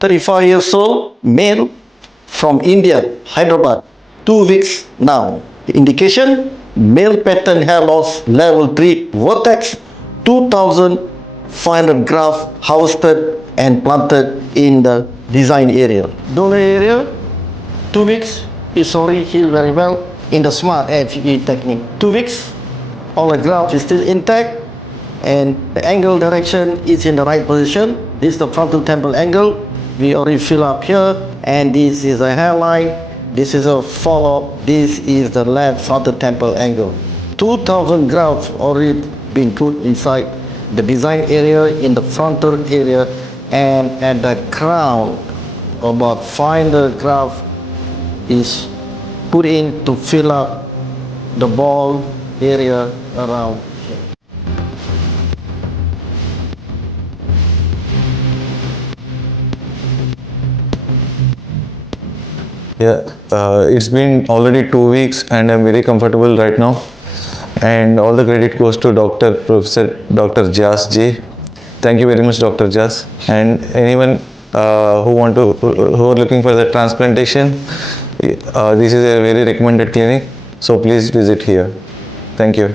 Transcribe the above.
35 years old, male, from India, Hyderabad. 2 weeks now. The indication, male pattern hair loss, level 3, vertex, 2,500 graft harvested and planted in the design area. Donor area, 2 weeks, is already healed very well in the smart FE technique. 2 weeks, all the graft is still intact and the angle direction is in the right position. This is the frontal temple angle. We already fill up here, and this is a hairline. This is a follow. This is the left frontal temple angle. 2,000 grafts already been put inside the design area, in the frontal area, and at the crown about 500 graft is put in to fill up the ball area around. Yeah, it's been already 2 weeks and I'm very comfortable right now. And all the credit goes to Professor Dr. Jas J. Thank you very much, Dr. Jas. And anyone who are looking for the transplantation, this is a very recommended clinic. So please visit here. Thank you.